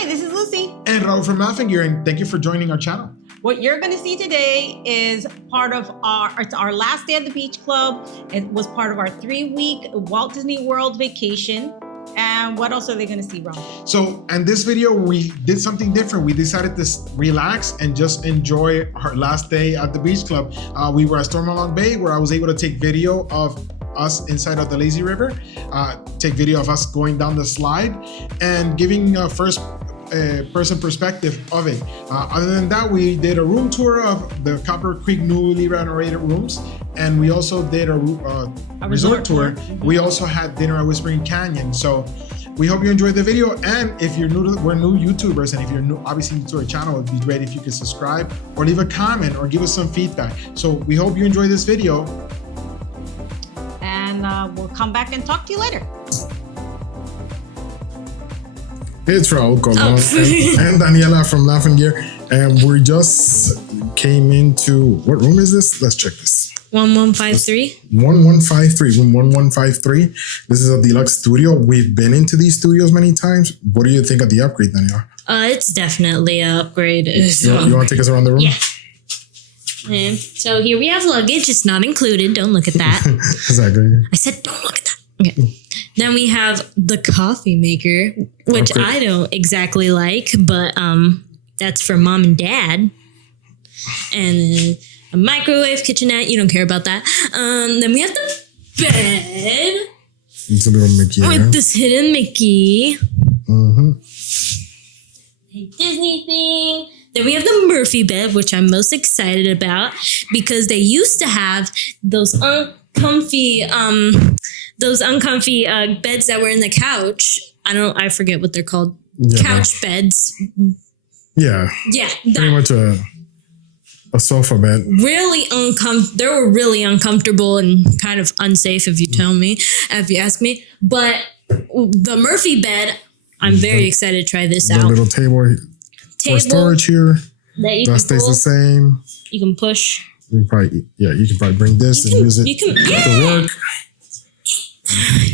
Hi, this is Lucy. And Raul from Laughing Gear, and thank you for joining our channel. What you're going to see today is part of it's our last day at the beach club. It was part of our 3-week Walt Disney World vacation. And what else are they going to see, Raul? So, in this video, we did something different. We decided to relax and just enjoy our last day at the beach club. We were at Stormalong Bay, where I was able to take video of us inside of the lazy river, take video of us going down the slide, and giving first person perspective of it. Other than that, we did a room tour of the Copper Creek newly renovated rooms, and we also did a resort tour. Mm-hmm. We also had dinner at Whispering Canyon. So we hope you enjoyed the video. And if you're we're new YouTubers, and if you're obviously new to our channel, it'd be great if you could subscribe or leave a comment or give us some feedback. So we hope you enjoy this video. And we'll come back and talk to you later. It's Raul Colon and Daniela from Laughing Gear, and we just came into, what room is this? Let's check this. 1153. 1153, room 1153. This is a Deluxe Studio. We've been into these studios many times. What do you think of the upgrade, Daniela? It's definitely an upgrade. You want to take us around the room? Yeah. And so here we have luggage. It's not included. Don't look at that. Exactly. I said don't look at that. Okay. Then we have the coffee maker, which I don't exactly like, but that's for mom and dad. And a microwave, kitchenette. You don't care about that. Then we have the bed. It's a little Mickey with this hidden Mickey. Mm-hmm. A Disney thing. Then we have the Murphy bed, which I'm most excited about because they used to have those uncomfy beds that were in the couch. I forget what they're called. Yeah, couch beds. Yeah. Yeah. Pretty much a sofa bed. Really they were really uncomfortable and kind of unsafe if you ask me. But the Murphy bed, I'm very excited to try this out. The little table for storage here. That stays the same. You can push. You can probably bring this and use it to work.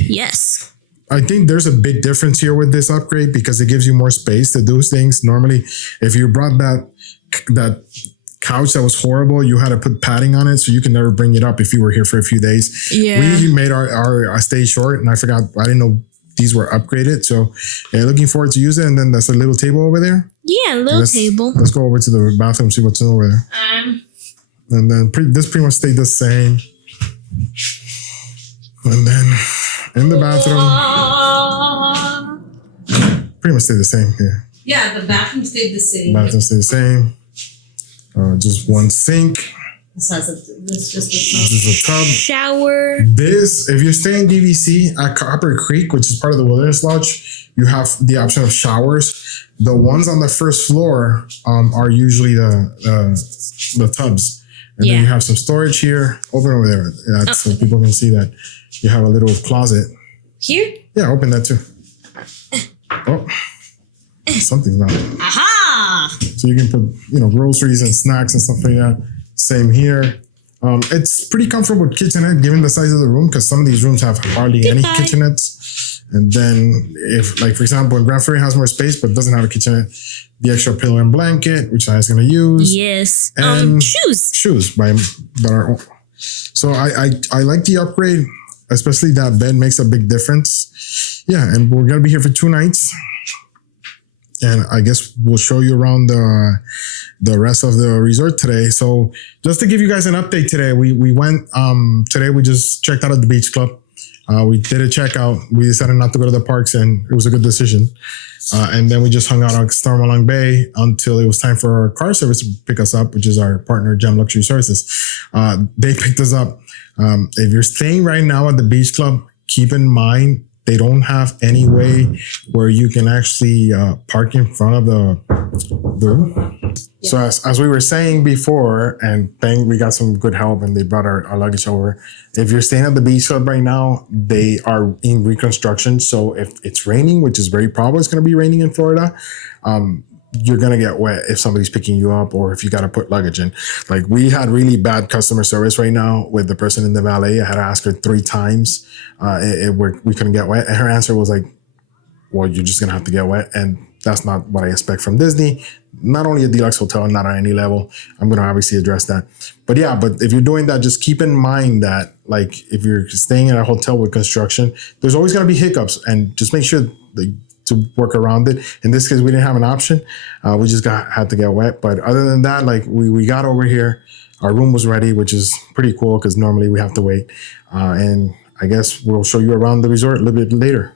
Yes. I think there's a big difference here with this upgrade because it gives you more space to do things. Normally, if you brought that couch that was horrible, you had to put padding on it, so you can never bring it up if you were here for a few days. Yeah. We made our stay short, and I didn't know these were upgraded. So looking forward to use it. And then there's a little table over there. Yeah, a little table. Let's go over to the bathroom, see what's over there. And then this pretty much stayed the same. And then in the bathroom, pretty much stayed the same here. Yeah, the bathroom stayed the same. Bathroom stayed the same. Just one sink. This just a tub. Shower. This, if you're staying DVC at Copper Creek, which is part of the Wilderness Lodge, you have the option of showers. The ones on the first floor are usually the tubs. And then you have some storage here. Open over there. That's so people can see that you have a little closet. Here? Yeah, open that too. Oh, something's not. Aha! So you can put, groceries and snacks and stuff like that. Same here. It's pretty comfortable kitchenette given the size of the room because some of these rooms have hardly any kitchenettes. And then if, like, for example, Grand Ferry has more space but doesn't have a kitchenette, the extra pillow and blanket, which I was going to use. Yes. And shoes. Shoes So I like the upgrade, especially that bed makes a big difference. Yeah, and we're going to be here for 2 nights. And I guess we'll show you around the rest of the resort today. So just to give you guys an update today, we went, today we just checked out at the beach club. We did a checkout. We decided not to go to the parks, and it was a good decision. And then we just hung out on Stormalong Bay until it was time for our car service to pick us up, which is our partner, Gem Luxury Services. They picked us up. If you're staying right now at the beach club, keep in mind, they don't have any way where you can actually park in front of the room. Yeah. So as we were saying before, and we got some good help and they brought our luggage over. If you're staying at the beach club right now, they are in reconstruction. So if it's raining, which is very probable it's going to be raining in Florida, you're going to get wet if somebody's picking you up or if you got to put luggage in. Like, we had really bad customer service right now with the person in the valet. I had to ask her 3 times. We couldn't get wet. And her answer was like, well, you're just going to have to get wet. And That's not what I expect from Disney. Not only a deluxe hotel, not on any level. I'm going to obviously address that. But yeah, but if you're doing that, just keep in mind that like if you're staying in a hotel with construction, there's always going to be hiccups, and just make sure to work around it. In this case, we didn't have an option. We just had to get wet. But other than that, like we got over here, our room was ready, which is pretty cool because normally we have to wait. And I guess we'll show you around the resort a little bit later.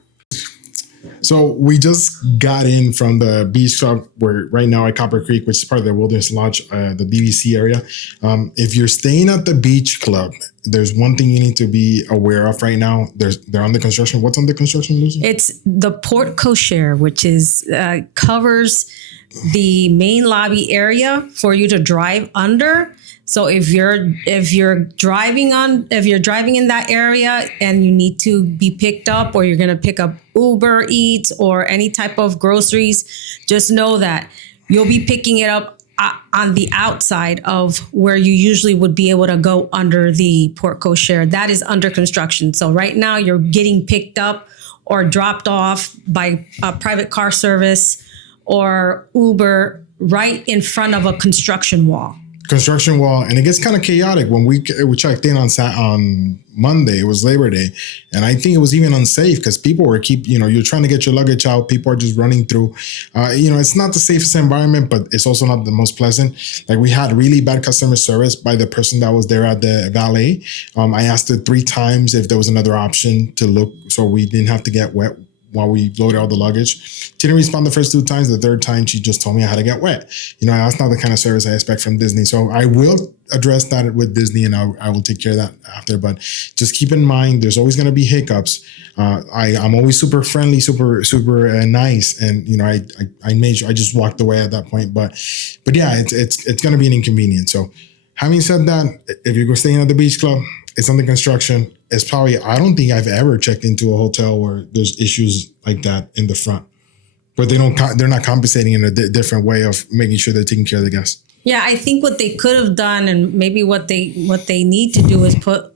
So we just got in from the beach club. We're right now at Copper Creek, which is part of the Wilderness Lodge, the DVC area. If you're staying at the beach club, there's one thing you need to be aware of right now. They're under construction. What's under construction, Lucy? It's the Port Cochere, which is covers the main lobby area for you to drive under. So if you're driving in that area and you need to be picked up, or you're going to pick up Uber Eats or any type of groceries, just know that you'll be picking it up on the outside of where you usually would be able to go under the Port Cochere. That is under construction. So right now you're getting picked up or dropped off by a private car service or Uber right in front of a construction wall. And it gets kind of chaotic. When we checked in on Monday, it was Labor Day, and I think it was even unsafe because people were you're trying to get your luggage out, people are just running through. It's not the safest environment, but it's also not the most pleasant. Like, we had really bad customer service by the person that was there at the valet. I asked her 3 times if there was another option to look so we didn't have to get wet while we loaded all the luggage. Didn't respond the first 2 times. The 3rd time, she just told me I had to get wet. That's not the kind of service I expect from Disney. So I will address that with Disney, and I will take care of that after. But just keep in mind, there's always going to be hiccups. I'm always super friendly, super nice, and I made sure I just walked away at that point. But yeah, it's going to be an inconvenience. So having said that, if you're staying at the beach club, it's under construction. It's probably, I don't think I've ever checked into a hotel where there's issues like that in the front, but they're not compensating in a different way of making sure they're taking care of the guests. Yeah, I think what they could have done, and maybe what they need to do, is put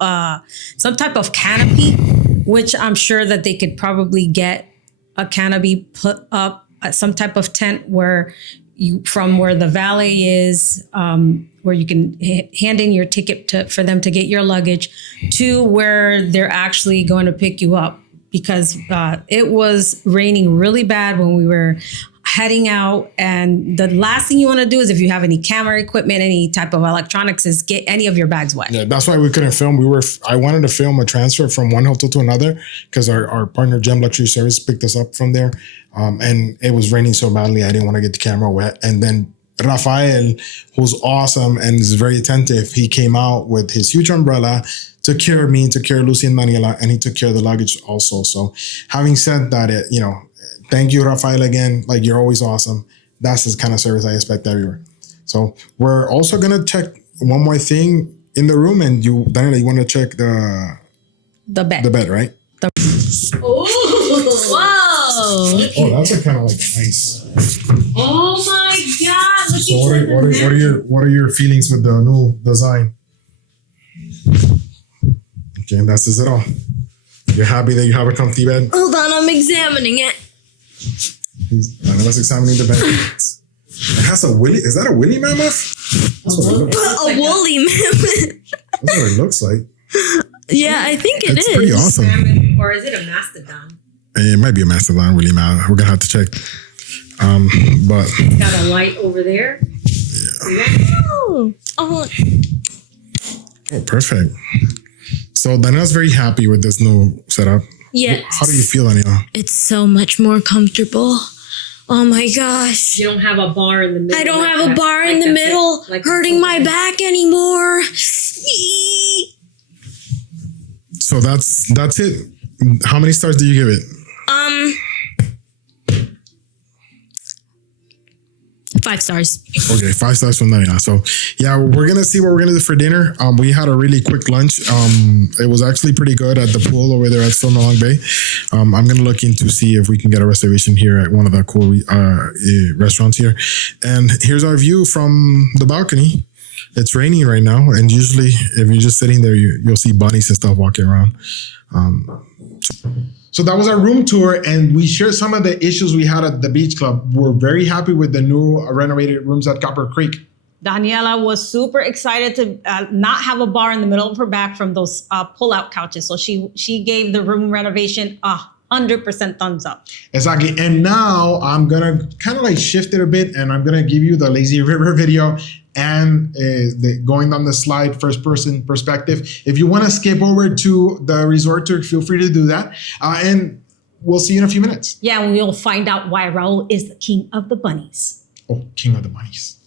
some type of canopy, which I'm sure that they could probably get a canopy put up at some type of tent where from where the valet is, where you can hand in your ticket for them to get your luggage to where they're actually going to pick you up, because it was raining really bad when we were heading out. And the last thing you want to do is, if you have any camera equipment, any type of electronics, is get any of your bags wet. Yeah, that's why we couldn't film. I wanted to film a transfer from one hotel to another because our partner Gem Luxury Service picked us up from there. And it was raining so badly, I didn't want to get the camera wet. And then Rafael, who's awesome and is very attentive, he came out with his huge umbrella, took care of me, took care of Lucy and Daniela, and he took care of the luggage also. So having said that, thank you, Rafael, again. Like, you're always awesome. That's the kind of service I expect everywhere. So we're also going to check one more thing in the room. And Daniela, you want to check the bed. The bed, right? Whoa. Oh, that's kind of like nice. Oh my God. So what are your feelings with the new design? Okay, that says it all. You're happy that you have a comfy bed? Hold on, I'm examining it. Let's examining the bed. It has a woolly. Is that a woolly mammoth? A woolly mammoth. That's what it looks like. Yeah, I think it's pretty awesome. Mammoth, or is it a mastodon? It might be a mastodon, woolly mammoth. We're gonna have to check. But it's got a light over there. Yeah. Oh, perfect. So Daniela's very happy with this new setup. Yes. How do you feel, Daniela? It's so much more comfortable. Oh my gosh. You don't have a bar in the middle. I don't have a bar in the middle hurting my back anymore. So that's it. How many stars do you give it? 5 stars. Okay, 5 stars from Daniela. So yeah, we're gonna see what we're gonna do for dinner. We had a really quick lunch. It was actually pretty good at the pool over there at Stormalong Bay. I'm gonna look into see if we can get a reservation here at one of the cool restaurants here. And here's our view from the balcony. It's raining right now, and usually if you're just sitting there, you'll see bunnies and stuff walking around. So that was our room tour, and we shared some of the issues we had at the beach club. We're very happy with the new renovated rooms at Copper Creek. Daniela was super excited to not have a bar in the middle of her back from those pull-out couches. So she gave the room renovation 100% thumbs up. Exactly. And now I'm going to kind of like shift it a bit, and I'm going to give you the lazy river video and going down the slide first person perspective. If you want to skip over to the resort tour, feel free to do that. And we'll see you in a few minutes. Yeah, and we'll find out why Raul is the king of the bunnies. Oh, king of the bunnies.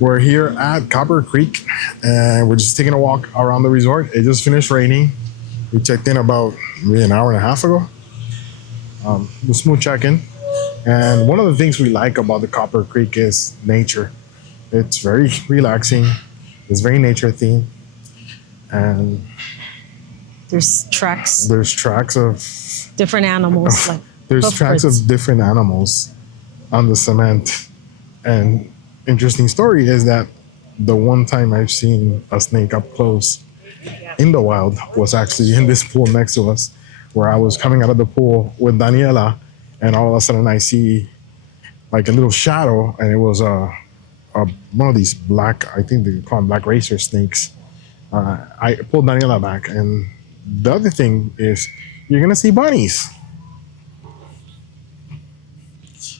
We're here at Copper Creek, and we're just taking a walk around the resort. It just finished raining. We checked in about maybe an hour and a half ago. The smooth check-in. And one of the things we like about the Copper Creek is nature. It's very relaxing. It's very nature themed. And There's tracks, of different animals. Like there's tracks of different animals on the cement. And interesting story is that the one time I've seen a snake up close in the wild was actually in this pool next to us, where I was coming out of the pool with Daniela, and all of a sudden I see like a little shadow, and it was one of these black, I think they call them black racer snakes. I pulled Daniela back, and the other thing is you're gonna see bunnies.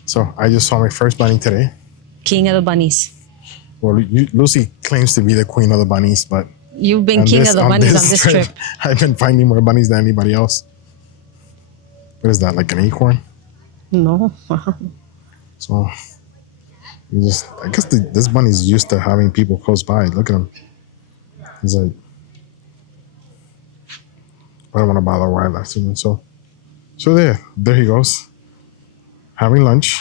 So I just saw my first bunny today. King of the bunnies. Well, Lucy claims to be the queen of the bunnies, but You've been king of the bunnies on this trip. I've been finding more bunnies than anybody else. What is that, like an acorn? No. So I guess this bunny's used to having people close by. Look at him. He's like, I don't want to bother wildlife soon. So there he goes, having lunch.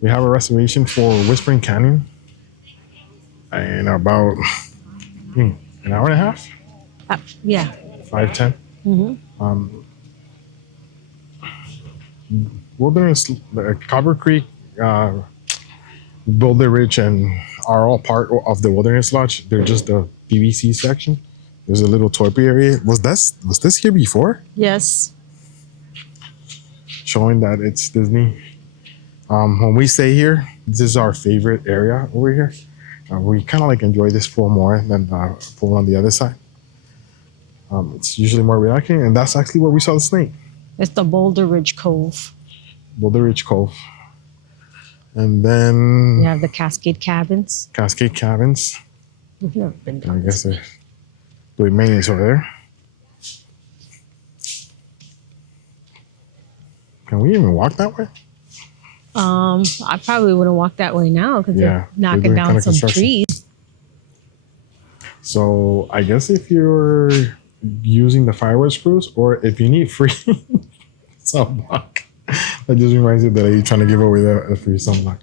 We have a reservation for Whispering Canyon in about an hour and a half. Yeah. 5:10. Mm-hmm. Wilderness, Copper Creek, Boulder Ridge, and are all part of the Wilderness Lodge. They're just the PVC section. There's a little toy area. Was this here before? Yes. Showing that it's Disney. When we stay here, this is our favorite area over here. We kind of like enjoy this pool more than the pool on the other side. It's usually more relaxing, and that's actually where we saw the snake. It's the Boulder Ridge Cove. Boulder Ridge Cove. And then You have the Cascade Cabins. Cascade Cabins. We've never been I down guess this. they're doing maintenance over there. Can we even walk that way? I probably wouldn't walk that way now because Yeah, they're they're knocking doing down kind of some construction. trees. So I guess if you're using the fireworks crews, or if you need free sunblock, that just reminds me that you're trying to give away the free sunblock.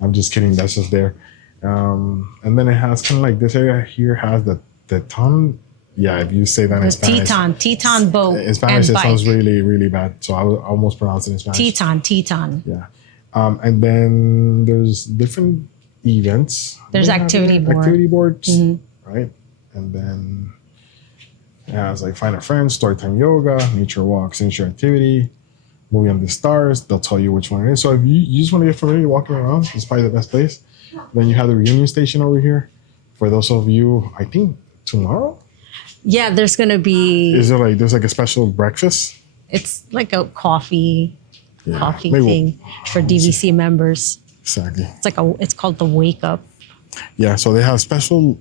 I'm just kidding. That's just there. And then it has kind of like this area here has the ton. Yeah, if you say that in The Spanish. Teton boat In Spanish, and it bike. sounds really, really bad. So I would almost pronounce it in Spanish. Teton. Yeah. And then there's different events. There's They have activity board. Activity boards, Mm-hmm. right? And then it has like find a friend, storytime yoga, nature walks, nature activity, movie on the stars. They'll tell you which one it is. So if you just want to get familiar walking around, it's probably the best place. Then you have the reunion station over here. For those of you, I think tomorrow? Yeah, there's gonna be. Is there like there's like a special breakfast? It's like a coffee Maybe we'll- thing for DVC members. Exactly. It's called the Wake Up. Yeah, so they have special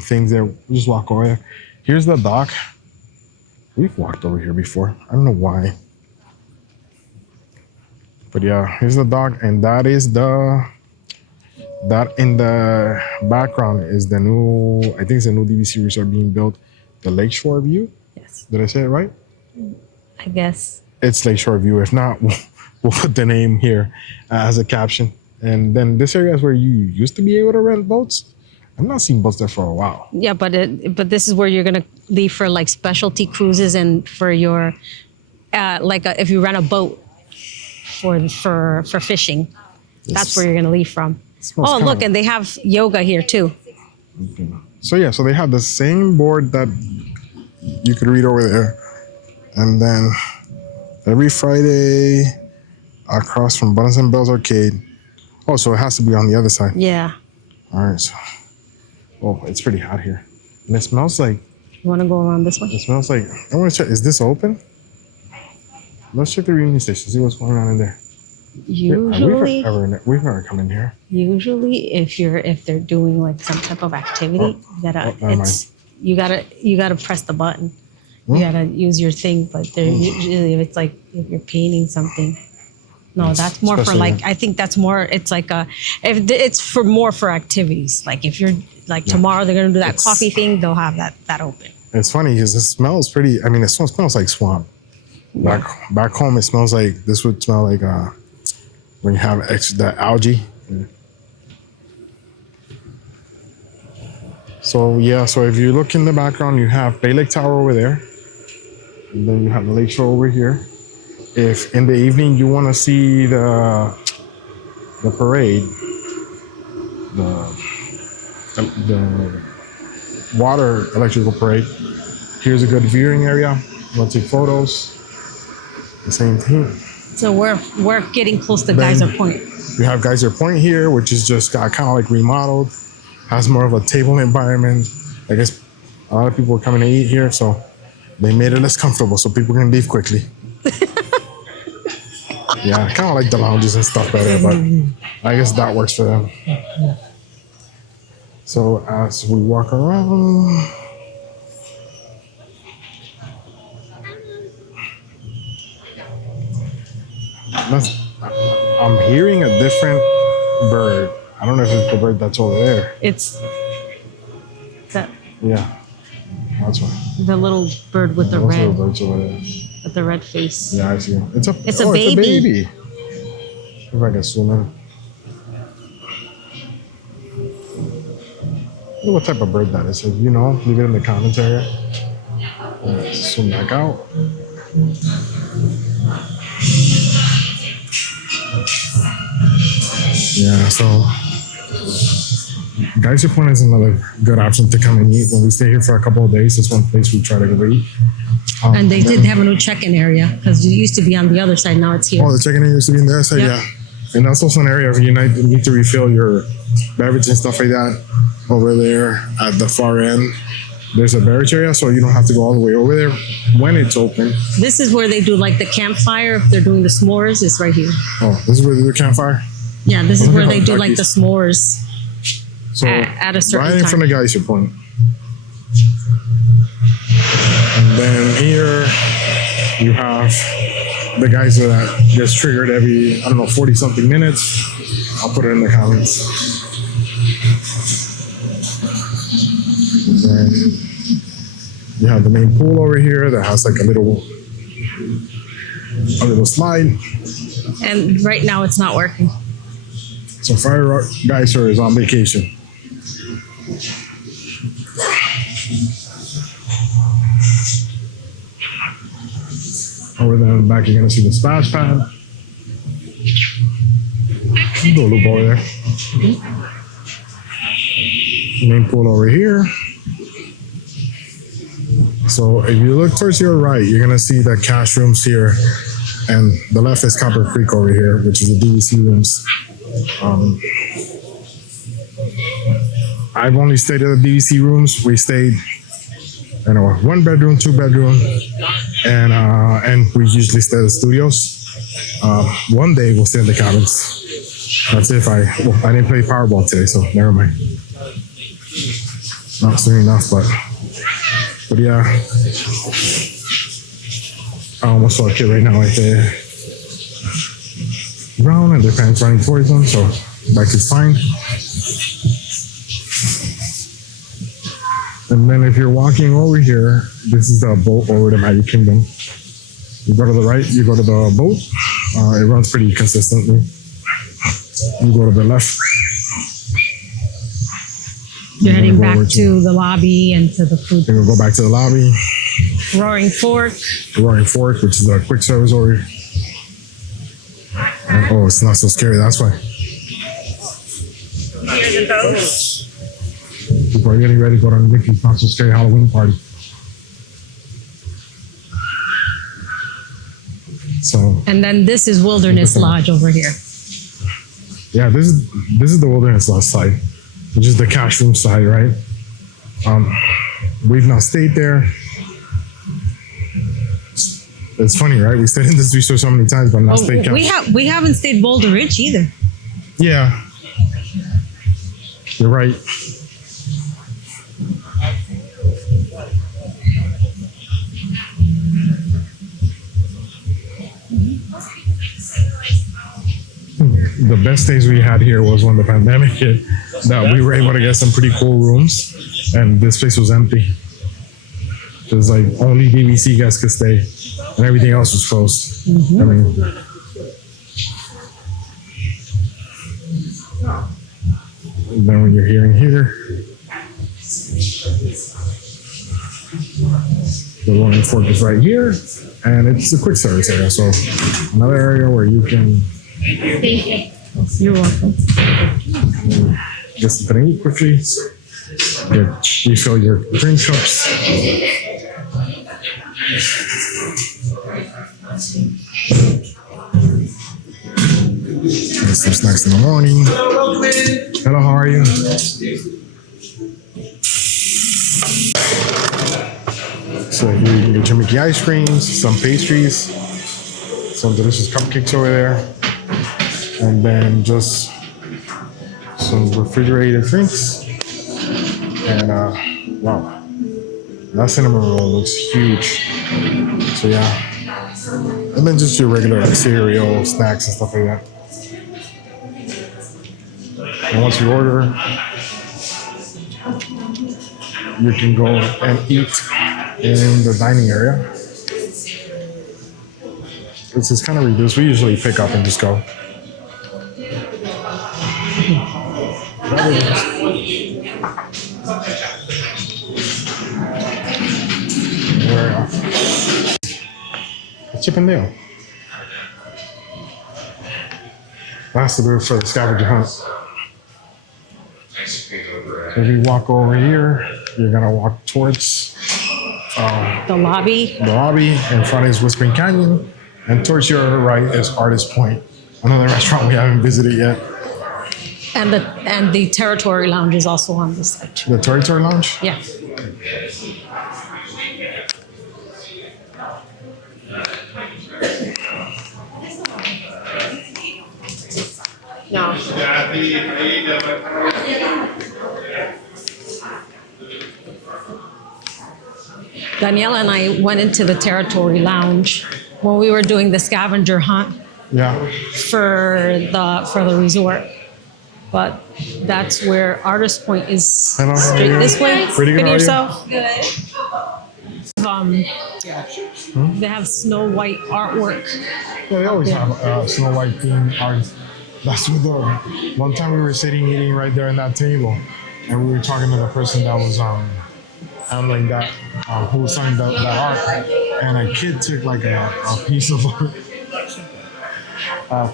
things there. We'll just walk over there. Here's the dock. We've walked over here before. I don't know why. But yeah, here's the dock, and that in the background is the new, I think it's a new DVC resort being built, the Lakeshore View. Yes, Did I say it right? I guess. It's Lakeshore View. If not, we'll put the name here as a caption. And then this area is where you used to be able to rent boats. I've not seen boats there for a while. Yeah, but this is where you're gonna leave for like specialty cruises and for your if you rent a boat for fishing. That's where you're gonna leave from. Smells Oh, kinda- look, and they have yoga here too. So yeah, so they have the same board that you could read over there. And then every Friday across from Buns and Bells Arcade. Oh, so it has to be on the other side. Yeah. All right. So, oh, it's pretty hot here. And it smells like, You want to go around this way? I want to check, is this open? Let's check the reunion station, see what's going on in there. Usually, We've never come in here. if they're doing like some type of activity, never you gotta press the button. You gotta use your thing, but they're usually if you're painting something. No, Yes, that's more for especially like, I think that's more, it's like it's more for activities. Like if you're like tomorrow they're gonna do that coffee thing, they'll have that open. It's funny because it smells pretty, I mean, it smells like swamp. Back home, it smells like, this would smell like when you have the algae. So yeah, so if you look in the background, you have Bay Lake Tower over there. And then you have the lakeshore over here. If in the evening you want to see the parade, the water electrical parade, here's a good viewing area. You want to take photos, the same thing. So we're getting close to Geyser Point. You have Geyser Point here, which is just got kind of like remodeled, has more of a table environment. I guess a lot of people are coming to eat here, so they made it less comfortable so people can leave quickly. Yeah, I kind of like the lounges and stuff better, but I guess that works for them. So as we walk around, I'm hearing a different bird. I don't know if it's the bird that's over there. It's that Yeah, that's one. the little bird with the Those little red birds over there. face. Yeah, I see him. It's a a It's a baby. baby. If I can zoom in. Look what type of bird that is. If you know, leave it in the comments area. Zoom back out. Yeah, so Geyser Point is another good option to come and eat. When we stay here for a couple of days, it's one place we try to go eat. And they did have a new check-in area because it used to be on the other side. Now it's here. Oh, the chicken used to be in there, so Yeah. yeah. And that's also an area where you need to refill your beverage and stuff like that. Over there at the far end, there's a beverage area, so you don't have to go all the way over there when it's open. This is where they do like the campfire. If they're doing the s'mores, it's right here. Oh, this is where they do the campfire. Yeah, this is Look where at they how do like the duckies- s'mores. So at a certain right in time. front of Geyser Point. And then here you have the geyser that gets triggered every, 40 something minutes. I'll put it in the comments. And then you have the main pool over here that has like a little slide. And right now it's not working. So Fire Rock Geyser is on vacation. Over there in the back, you're gonna see the splash pad. Do a loop over there. Main pool over here. So if you look towards your right, you're gonna see the cash rooms here, and the left is Copper Creek over here, which is the DVC rooms. I've only stayed at the DVC rooms. We stayed, 1 bedroom, 2 bedroom, and we usually stay at the studios. One day we'll stay in the cabins. That's if I didn't play Powerball today, so never mind. Not soon enough, but yeah. I almost saw a kid right now right there. Brown and their parents running towards them, so back is fine. And then if you're walking over here, this is the boat over the Magic Kingdom. You go to the right, you go to the boat. It runs pretty consistently. You go to the left. You're heading back to the lobby and to the food. Then we'll go back to the lobby. Roaring Fork. Roaring Fork, which is a quick service over here. And, oh, it's not so scary, that's why. People are getting ready to go to Mickey's Not So Scary Halloween party. So. And then this is Wilderness Lodge over here. Yeah, this is the Wilderness Lodge side, which is the cash room side, right? We've not stayed there. It's funny, right? We stayed in this resort so many times, but not stayed cash. We haven't stayed Boulder Ridge either. Yeah, you're right. The best days we had here was when the pandemic hit, that we were able to get some pretty cool rooms, and this place was empty. It was like only DVC guests could stay, and everything else was closed. Mm-hmm. I mean, and then when you're here and here, the Roaring Fork is right here, and it's a quick service area. So another area where you can. Thank you. You're welcome. Get something to eat quickly. You fill your drink cups. Get some snacks in the morning. Hello, how are you? So here you can get your Mickey ice creams, some pastries, some delicious cupcakes over there, and then just some refrigerated drinks. And wow, that cinnamon roll looks huge. So yeah, and then just your regular like cereal, snacks, and stuff like that. And once you order, you can go and eat in the dining area. This is kind of reduced. We usually pick up and just go. Where? Chip and Dale. That's the move for the scavenger hunt. If you walk over here, you're gonna walk towards The lobby. the lobby. In front is Whispering Canyon, and towards your right is Artist Point, another restaurant we haven't visited yet. And the Territory Lounge is also on this side too. The Territory Lounge. Yeah. No. Daniela and I went into the Territory Lounge when we were doing the scavenger hunt Yeah. for the resort. But that's where Artist Point is. Hello, how are Straight you? this way. Pretty good, Good how are you? yourself. They have Snow White artwork. Yeah, they always have Snow White themed art. That's what the one time we were sitting eating right there in that table, and we were talking to the person that was handling that, who was selling that art, and a kid took like a piece of art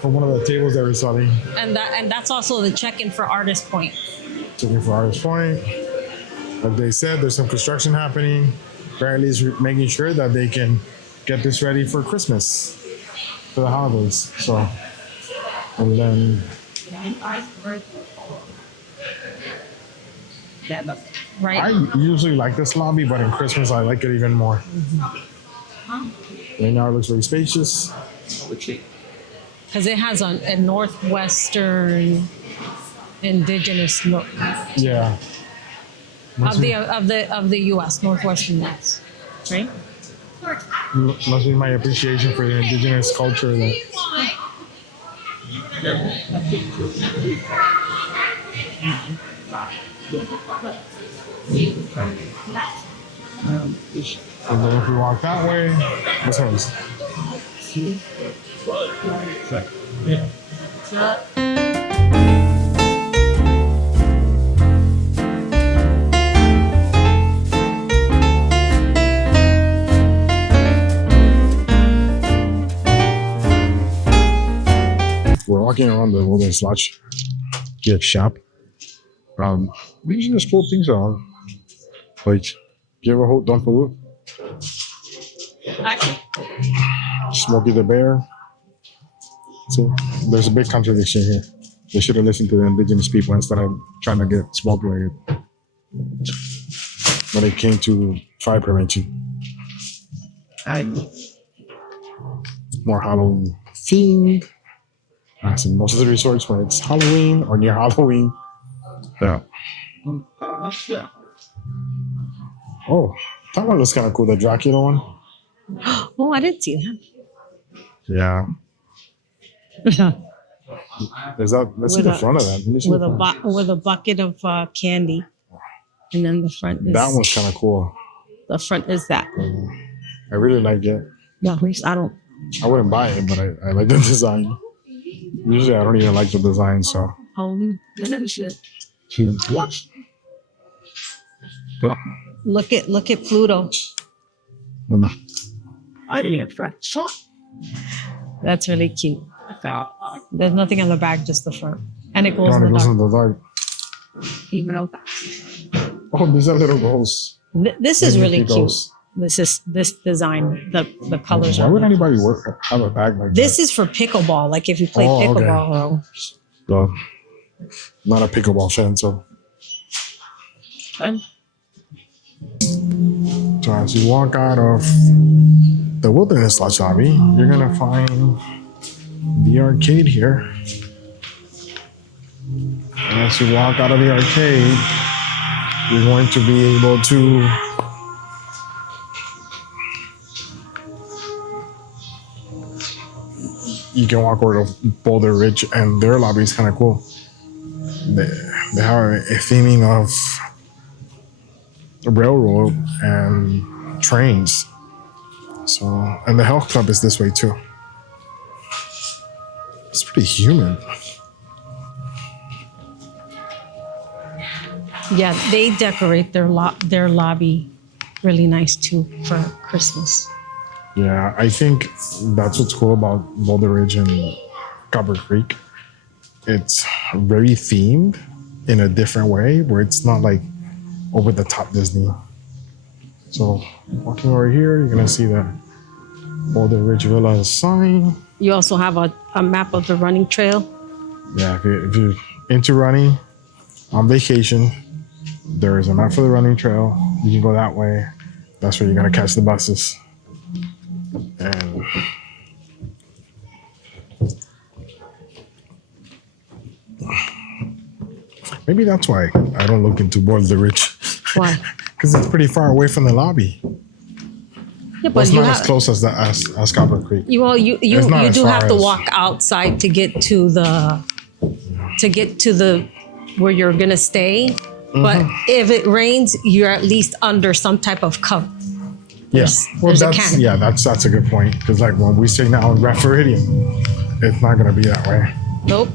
from one of the tables they were selling. And that's also the check-in for Artist Point. Looking for Artist Point. Like they said, there's some construction happening. Apparently, it's making sure that they can get this ready for Christmas, for the holidays. So, and then Right. I usually like this lobby, but in Christmas I like it even more. Right now it looks very spacious. Because it has a northwestern indigenous look Yeah. of the U.S. Northwestern U.S. Right. Must be my appreciation for the indigenous culture that and then if we walk that way, what's hers? We're walking around the Wilderness Lodge gift shop. These are just cool things around. Like, you ever hold Don Peru? Smokey the Bear. So there's a big contradiction here. They should have listened to the indigenous people instead of trying to get Smokey like when it came to fire prevention. More Halloween themed. So most of the resorts when it's Halloween or near Halloween. Yeah. Oh, that one looks kind of cool. The Dracula one. Oh, I didn't see that. Yeah. Is that? Let's see With the a- front of that. Let me see With the front. with a bucket of candy, and then the front is That one's kind of cool. the front is that. I really like it. No, at least I don't. I wouldn't buy it, but I like the design. Usually, I don't even like the design, so. What? Look at Pluto. I didn't fresh. That's really cute. There's nothing on the back, just the front, and it goes God, in it the goes in dark. the dark. Even though Oh, these are little ghosts. This is really Mickey cute. ghosts. This design, the colors Why are. would anybody have a bag like This is for pickleball. Like if you play Oh, okay. pickleball. that? Well, not a pickleball fan, so. and So as you walk out of the Wilderness Lodge lobby, you're gonna find the arcade here. And as you walk out of the arcade, you're going to be able to you can walk over to Boulder Ridge, and their lobby is kind of cool. They have a theming of railroad and trains. So, and the health club is this way too. It's pretty human. Yeah, they decorate their lobby really nice too for Christmas. Yeah, I think that's what's cool about Boulder Ridge and Copper Creek. It's very themed in a different way where it's not like over the top Disney. So walking over here, you're gonna see the Boulder Ridge Villa sign. You also have a map of the running trail. Yeah, if you're into running on vacation, there is a map for the running trail. You can go that way. That's where you're gonna catch the buses. And maybe that's why I don't look into Boulder Ridge. Why? Because it's pretty far away from the lobby. Yeah, Well, it's but you not as have close as as Copper Creek. you all you It's not you as do far have to as- walk outside to get to the where you're gonna stay. But if it rains, you're at least under some type of cover. Yeah, There's a that's canopy. that's a good point because like when we stay now in Grand Floridian, it's not gonna be that way. Nope.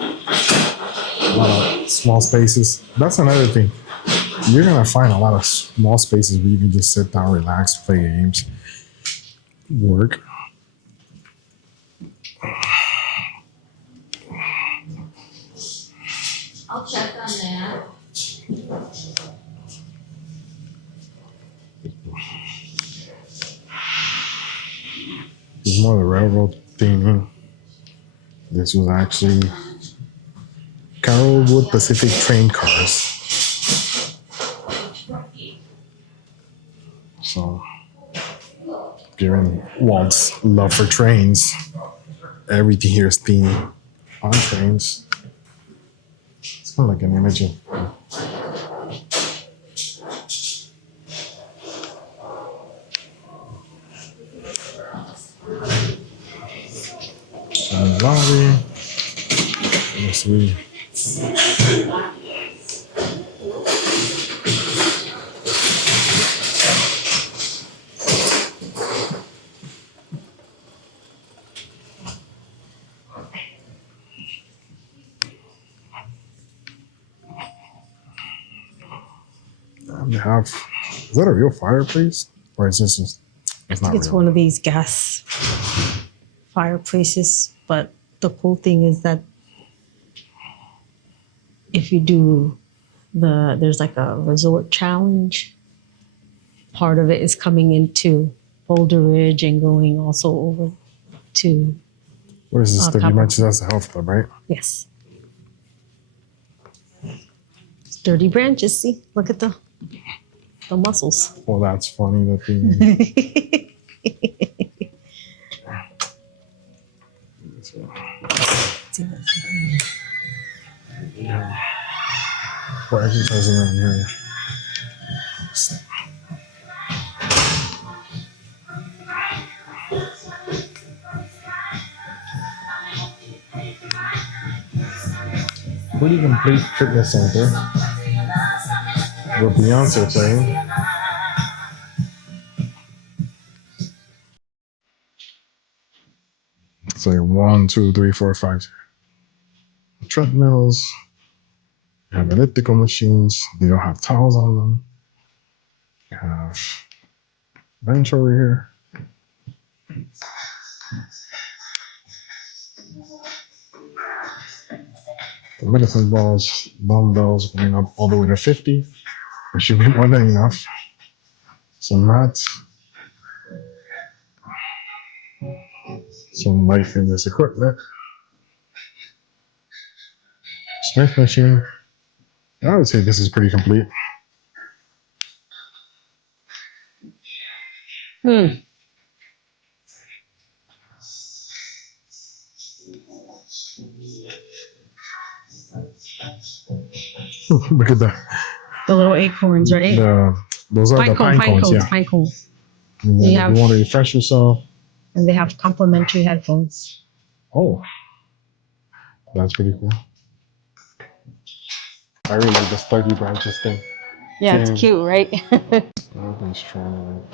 A lot of small spaces. That's another thing. You're gonna find a lot of small spaces where you can just sit down, relax, play games, work. I'll check on that. It's more the railroad thing. This was actually Carrollwood Pacific train cars. So, given Walt's love for trains, everything here is themed on trains. It's kind of like an image of lobby. Let's see. They have. Is that a real fireplace, or is this just? It's not It's real. one of these gas fireplaces, but the cool thing is that if you do there's like a resort challenge, part of it is coming into Boulder Ridge and going also over to, What is this? 30 Copper. branches? That's the health club, right? yes. It's 30 branches, see? Look at the muscles. Well, that's funny. That thing. Yeah. We're exercising around here. Pretty complete fitness center. Where Beyonce playing. It's like 1, 2, 3, 4, 5 treadmills. You have elliptical machines. They don't have towels on them. You have a bench over here. The medicine balls, dumbbells going up all the way to 50. It should be more than enough. Some mats. Some light fitness equipment. Strength machine. I would say this is pretty complete. Look at that. The little acorns, right? Those are the pine cones, yeah. pine cones. And then You if have- you want to refresh yourself. And they have complimentary headphones. Oh, that's pretty cool. I really like this 30 branches thing. Yeah, Yeah. it's cute, right? Everything's strong.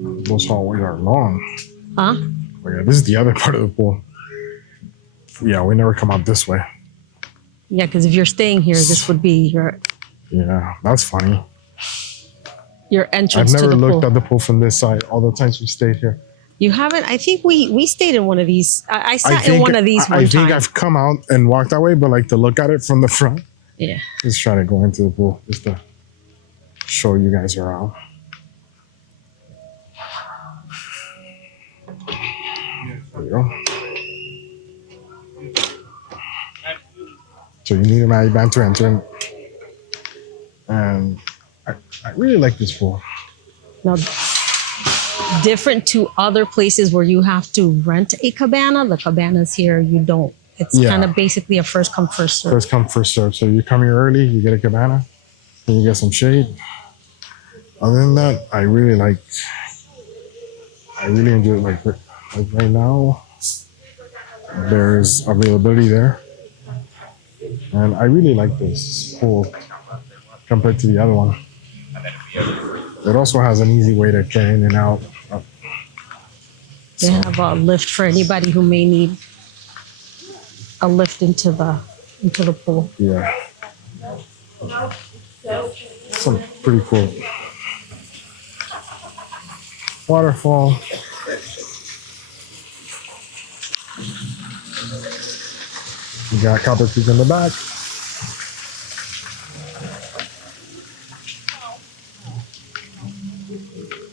Those hallways are long. Huh? Oh, yeah, this is the other part of the pool. Yeah, we never come out this way. Yeah, because if you're staying here, this would be Yeah, that's funny. your I've entrance to never the looked pool. at the pool from this side all the times we stayed here. You haven't? I think we stayed in one of these. I sat in one of these one I time. think I've come out and walked that way, but like to look at it from the front. Yeah. Just try to go into the pool just to show you guys around. There you go. So you need a Maddie band to enter in. And I really like this pool. Now, different to other places where you have to rent a cabana, the cabanas here you don't. It's Yeah. kind of basically a first come first serve. First come, first serve. So you come here early, you get a cabana, and you get some shade. Other than that, I really enjoy it. Like right now, there's availability there. And I really like this pool compared to the other one. It also has an easy way to get in and out. They have a lift for anybody who may need a lift into the pool. Yeah. Some pretty cool waterfall. You got Copper Creek in the back.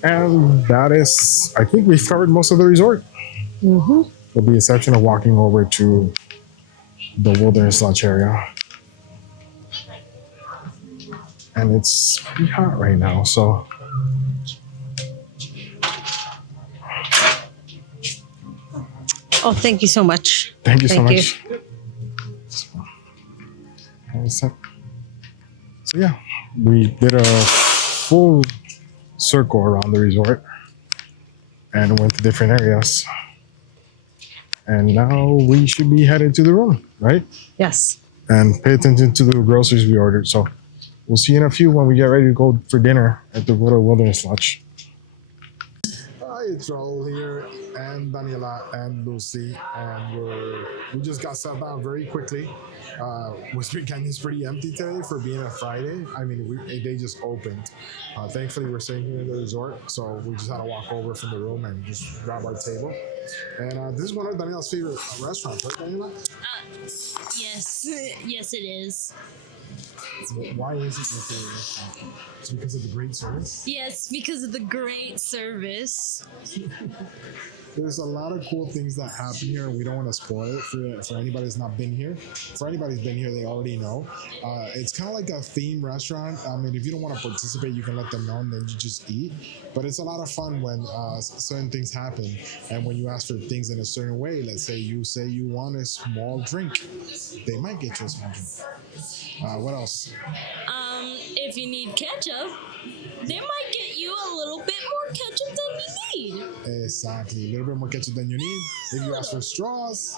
And that is, I think we've covered most of the resort. Mm-hmm. With the exception of walking over to the Wilderness Lodge area. And it's pretty hot right now, so. Oh, thank you so much. Thank you so Thank much. So yeah, we did a full circle around the resort and went to different areas. And now we should be headed to the room, right? Yes. And pay attention to the groceries we ordered. So we'll see you in a few when we get ready to go for dinner at the Wilderness Lodge. Hi, it's Raul here, and Daniela and Lucy, and we just got set down very quickly. Whispering Canyon is pretty empty today for being a Friday. I mean, they just opened. Thankfully, we're staying here in the resort, so we just had to walk over from the room and just grab our table. And this is one of Daniela's favorite restaurants, right, Daniela? Yes. Yes, it is. Why is it your favorite restaurant? It's because of the great service? Yes, because of the great service. There's a lot of cool things that happen here, and we don't want to spoil it for anybody that's not been here. For anybody who's been here, they already know. It's kind of like a theme restaurant. I mean, if you don't want to participate, you can let them know, and then you just eat. But it's a lot of fun when certain things happen, and when you ask for things in a certain way. Let's say you want a small drink, they might get you a small drink. What else? If you need ketchup, they might get you a little bit more ketchup than you need. Exactly, a little bit more ketchup than you need. If you ask for straws,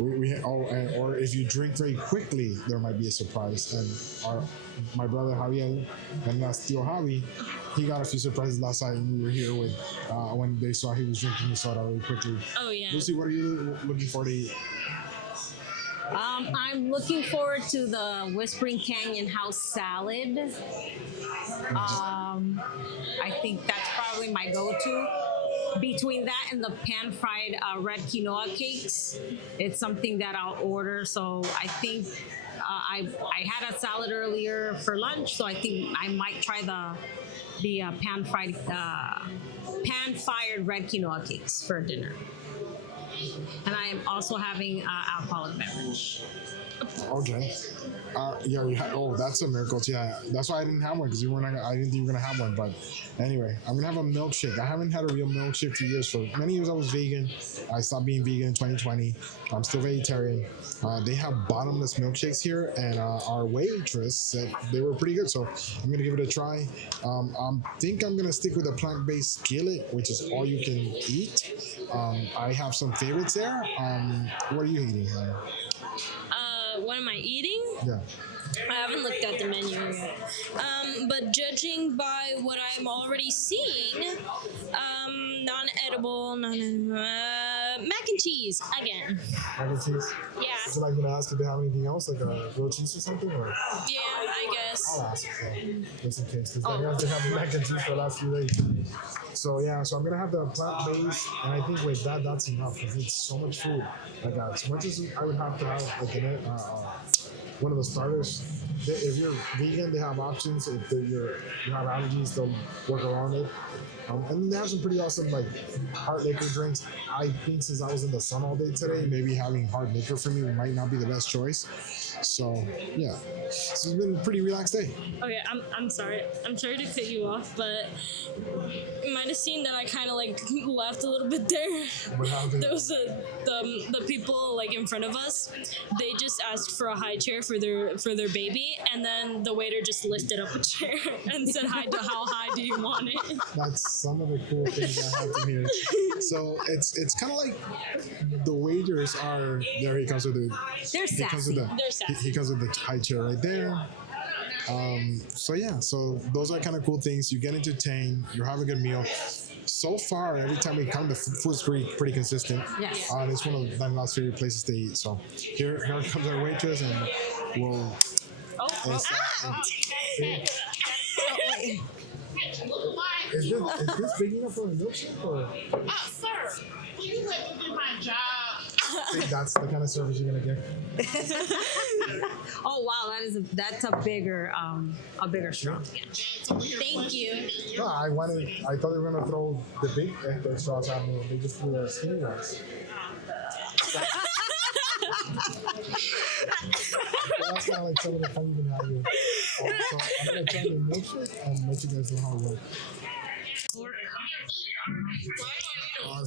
or if you drink very quickly, there might be a surprise. And my brother Javier and last tío Javi, he got a few surprises last night when we were here with when they saw he was drinking the soda really quickly. Oh yeah. Lucy, what are you looking for to eat? I'm looking forward to the Whispering Canyon house salad. I think that's probably my go-to. Between that and the pan-fried red quinoa cakes, it's something that I'll order. So I think I had a salad earlier for lunch, so I think I might try the pan-fired red quinoa cakes for dinner. And I am also having alcoholic beverage. Okay. Oh, that's a miracle. Yeah, that's why I didn't have one, because I didn't think you were gonna have one. But anyway, I'm gonna have a milkshake. I haven't had a real milkshake for years. For many years, I was vegan. I stopped being vegan in 2020. I'm still vegetarian. They have bottomless milkshakes here, and our waitress said they were pretty good. So I'm gonna give it a try. I think I'm gonna stick with a plant-based skillet, which is all you can eat. I have some favorites there. What are you eating? What am I eating? Yeah. I haven't looked at the menu yet. But judging by what I'm already seeing, non-edible, mac and cheese again. Mac and cheese? Yeah. Is it like gonna ask if they have anything else, like a grilled cheese or something? Or? Yeah, I guess. I'll ask just in case, because I guys been having mac and cheese for the last few days. So yeah, so I'm gonna have the plant-based, and I think with that, that's enough, because it's so much food. Like as much as I would have to have like in it, one of the starters, if you're vegan, they have options. If you have allergies, they'll work around it. And they have some pretty awesome like hard liquor drinks. I think since I was in the sun all day today, maybe having hard liquor for me might not be the best choice. So yeah, it's been a pretty relaxed day. Okay, I'm sorry. I'm sorry to cut you off, but you might have seen that I kind of like laughed a little bit there. What happened? There was the people like in front of us. They just asked for a high chair for their baby, and then the waiter just lifted up a chair and said, how high do you want it?" That's some of the cool things I have to hear. So it's kind of like the waiters are there. He comes with the They're sassy. They're sassy. He comes with the high chair right there. So yeah, so those are kind of cool things. You get entertained. You have a good meal. So far, every time we come, the food's pretty consistent. Yes. It's one of my last favorite places to eat. So here comes our waitress, and we'll. Is this big enough for a milkshake? Or? Sir, will you let me do my job? I think that's the kind of service you're gonna get. Oh wow, that's a bigger straw. Thank you. No, I thought they were gonna throw the big straws at me. They just threw the skinny ones. Well, that's kind of like some of the fun you can have here. So I'm gonna try the milkshake and let you guys know how it works.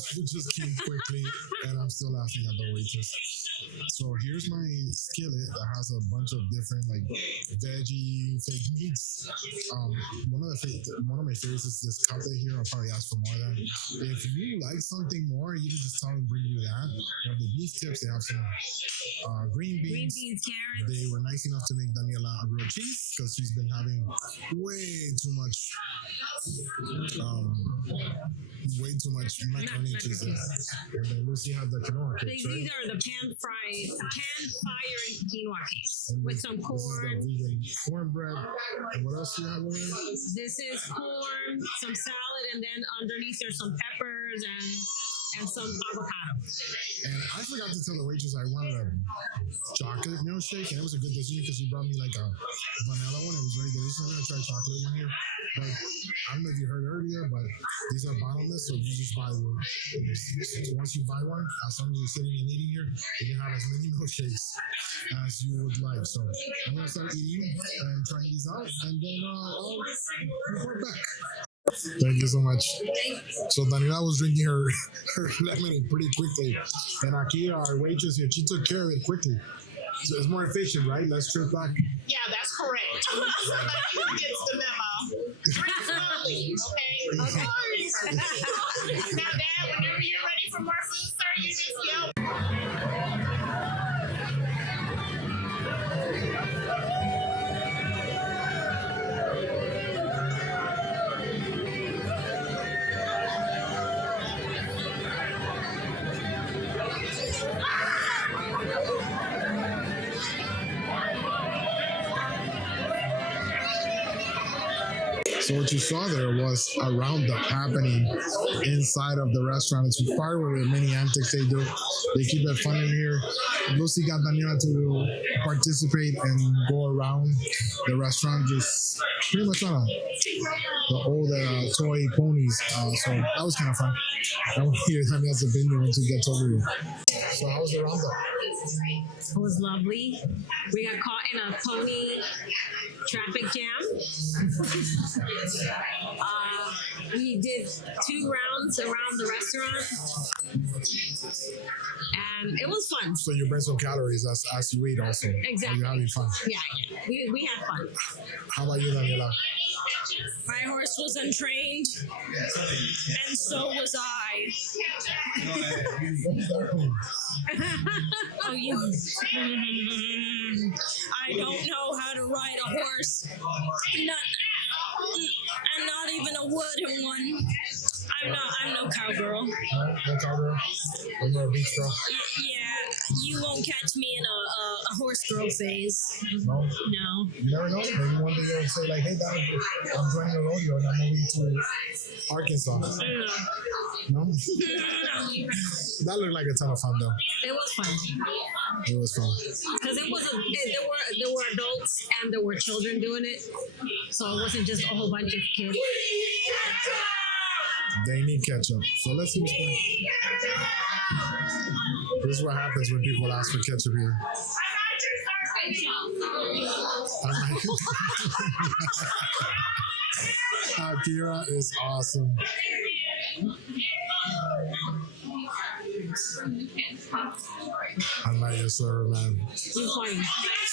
Food just came quickly, and I'm still laughing at the waitress. So here's my skillet that has a bunch of different like veggie fake meats. One of my favorites is this cup here. I'll probably ask for more of that. If you like something more, you can just tell them bring you that. They have the beef tips. They have some green beans, carrots. They were nice enough to make Daniela a grilled cheese because she's been having way too much macaroni and cheese. And then Lucy had the quinoa cakes, right? These are the pan-fired quinoa cakes with some This corn. is the vegan cornbread. And what else do you have over there? This is corn, some salad, and then underneath there's some peppers and some avocado. And I forgot to tell the waitress I wanted a chocolate milkshake, and it was a good decision because she brought me like a vanilla one. It was very delicious. I'm gonna try chocolate one here. But I don't know if you heard earlier, but these are bottomless, so you just buy one. Once you buy one, as long as you're sitting and eating here, you can have as many milkshakes as you would like. So I'm gonna start eating and trying these out, and then I'll report back. Thank you so much. So Daniela was drinking her lemonade pretty quickly, and Aki, our waitress here, she took care of it quickly. So it's more efficient, right? Less trip back. Yeah, that's correct. Somebody gets the memo. Drink slowly, okay? Now, Dad, whenever you're ready for more food, sir, you just yell. So what you saw there was a roundup happening inside of the restaurant. It's part of the many antics they do. They keep it fun in here. Lucy got Daniela to participate and go around the restaurant, just pretty much on the old toy ponies. So that was kind of fun. I want to hear Daniela's opinion when she gets over here. So how was the roundup? It was lovely. We got caught in a pony traffic jam. We did 2 rounds around the restaurant, and it was fun. So you burn some calories as you eat also. Exactly. You're having fun. Yeah. We had fun. How about you, Daniela? My horse was untrained, and so was I. Oh, you. I don't know how to ride a horse. And not even a wooden one. I'm no cowgirl. No cowgirl? Or you're a beach girl? Yeah, you won't catch me in a horse girl phase. No, No. you never know. Maybe one day they'll say like, "Hey, Dad, I'm joining a rodeo and I'm moving to Arkansas." No, that looked like a ton of fun though. It was fun It was fun. because it wasn't. There were adults and there were children doing it, so it wasn't just a whole bunch of kids. They need ketchup. So let's see what's going. This is what happens when people ask for ketchup here. Akira is awesome. I'm not your server, man. You're funny.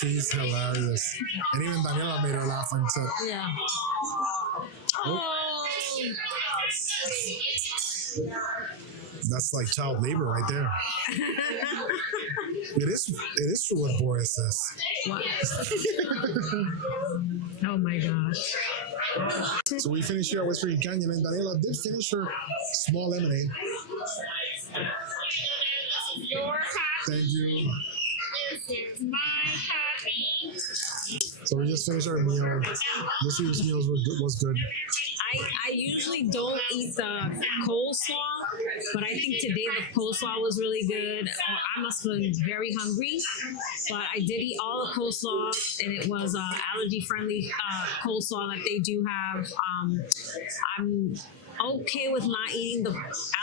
She's hilarious. And even Daniela made her laugh and said, Yeah. Oh. that's like child labor right there. It is true what Boris says. What? Oh my gosh. So we finished here at Whispering Canyon, and Daniela did finish her small lemonade. Your copy. Thank you. This is my copy. So we just finished our meal. This year's meals was good. I usually don't eat the coleslaw, but I think today the coleslaw was really good. I must have been very hungry, but I did eat all the coleslaw, and it was allergy-friendly coleslaw that they do have. I'm okay with not eating the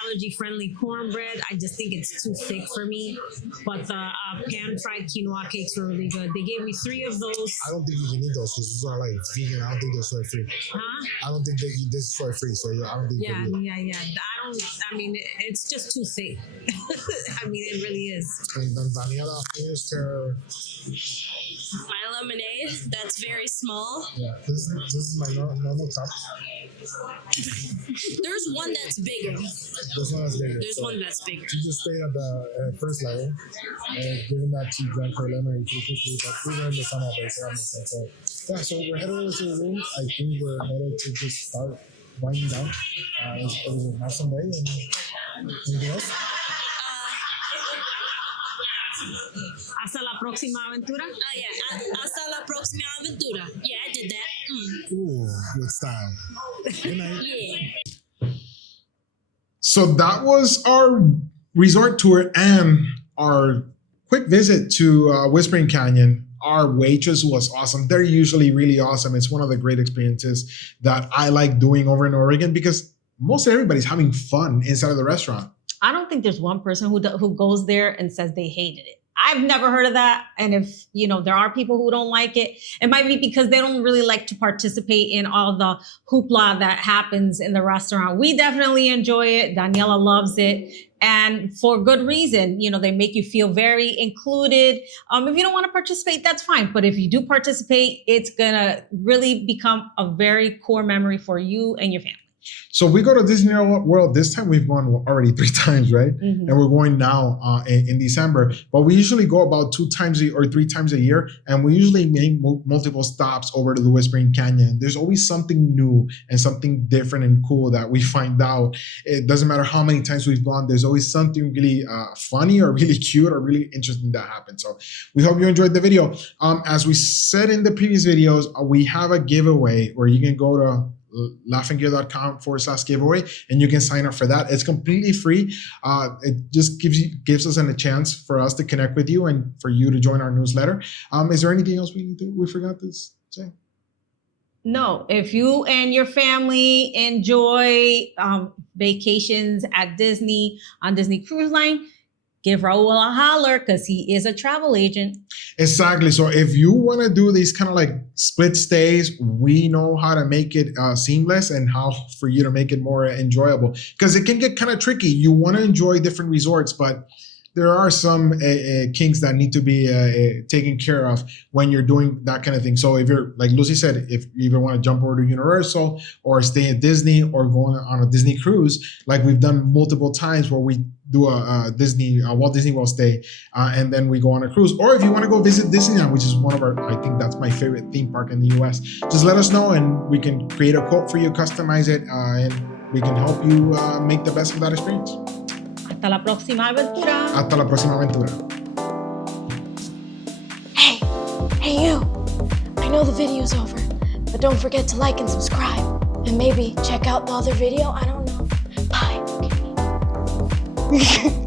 allergy-friendly cornbread. I just think it's too thick for me. But the pan-fried quinoa cakes were really good. They gave me 3 of those. I don't think you can eat those because these are like vegan. I don't think they're soy free. Huh? I don't think they eat this soy free, so yeah, I don't think. Yeah, they do. yeah. I mean, it's just too thick. I mean, it really is. And then Daniela finished her. My lemonade, that's very small. Yeah, this is my normal cup. There's one that's bigger. This one is bigger. There's so one that's bigger. She just stayed at the first level, and given that she drank her lemonade too quickly, but we were in the summer break, so that makes sense. So, yeah, so we're headed over to the room. I think we're headed to just start winding down. It was an awesome day, and anything else? Hasta la próxima aventura. Oh yeah, hasta la próxima aventura. Yeah, I did that. Ooh, with style. Good night. Yeah. So that was our resort tour and our quick visit to Whispering Canyon. Our waitress was awesome. They're usually really awesome. It's one of the great experiences that I like doing over in Oregon because most everybody's having fun inside of the restaurant. I don't think there's one person who goes there and says they hated it. I've never heard of that. And if, there are people who don't like it, it might be because they don't really like to participate in all the hoopla that happens in the restaurant. We definitely enjoy it. Daniela loves it. And for good reason. They make you feel very included. If you don't want to participate, that's fine. But if you do participate, it's going to really become a very core memory for you and your family. So we go to Disney World. This time we've gone already 3 times, right? Mm-hmm. And we're going now in December. But we usually go about 2 times or 3 times a year. And we usually make multiple stops over to the Whispering Canyon. There's always something new and something different and cool that we find out. It doesn't matter how many times we've gone. There's always something really funny or really cute or really interesting that happens. So we hope you enjoyed the video. As we said in the previous videos, we have a giveaway where you can go to laughinggear.com/giveaway and you can sign up for that. It's completely free. It just gives us a chance for us to connect with you and for you to join our newsletter. Is there anything else we forgot to say? No, if you and your family enjoy vacations at Disney on Disney Cruise Line, give Raul a holler because he is a travel agent. Exactly. So if you want to do these kind of like split stays, we know how to make it seamless and how for you to make it more enjoyable because it can get kind of tricky. You want to enjoy different resorts, but there are some kinks that need to be taken care of when you're doing that kind of thing. So if you're, like Lucy said, if you either want to jump over to Universal or stay at Disney or go on a Disney cruise, like we've done multiple times where we do a Walt Disney World stay and then we go on a cruise. Or if you want to go visit Disneyland, which is one of our, I think that's my favorite theme park in the US, just let us know and we can create a quote for you, customize it, and we can help you make the best of that experience. Hasta la próxima aventura. Hasta la próxima aventura. Hey. Hey you, I know the video's over, but don't forget to like and subscribe. And maybe check out the other video, I don't know. Bye.